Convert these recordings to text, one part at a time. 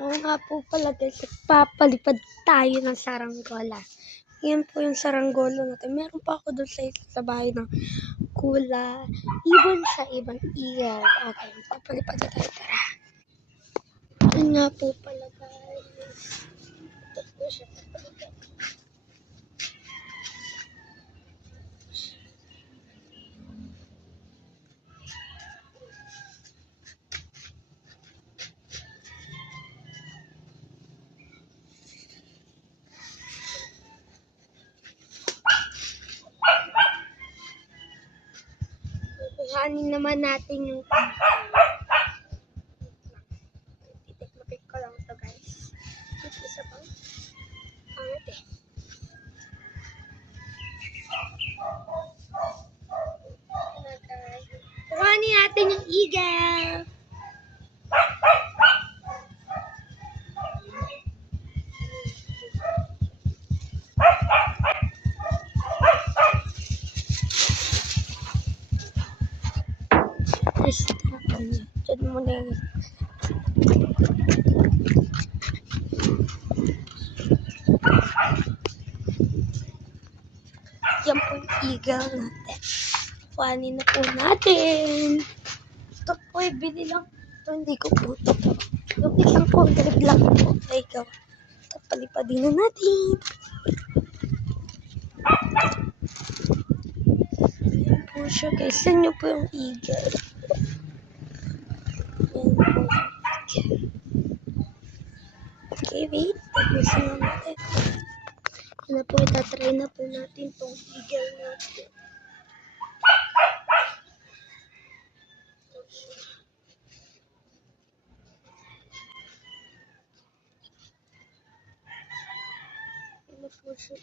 Oo nga po pala guys, nagpapalipad tayo ng saranggola. Yan po yung saranggola natin. Meron pa ako doon sa bahay ng kula. Ibon siya, ibon eagle. Okay, magpapalipad na tayo. Tara. Yan nga po pala guys. Ito po siya. Kuhanin naman natin yung titik ko lang ito guys. Ito isa pang pangat eh. Kuhanin natin yung eagle. Diyan mo na yung yan po yung eagle natin. Kuhanin na po natin. Ito po ay bili lang. Ito hindi ko po ito. Yung isang congreg lang po. Ay ikaw. Ito palipadin na natin. Yan po siya guys. Saan nyo po yung eagle? Yan po yung eagle. Okay, wait. Tapusin na natin. Yan na po. Itatry na po natin itong eagle natin. Yan na po siya.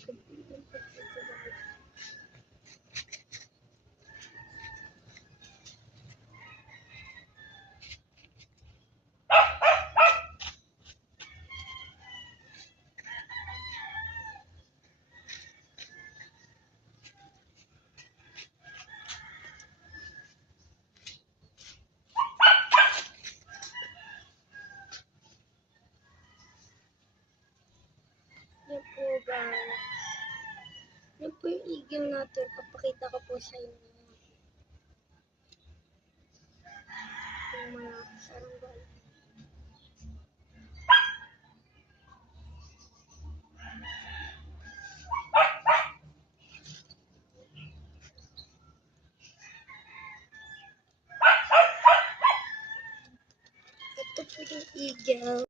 Yan po guys. Yan po yung eagle natin. Papakita ko po sa inyo. Yung mga saranggola. Ito po yung eagle.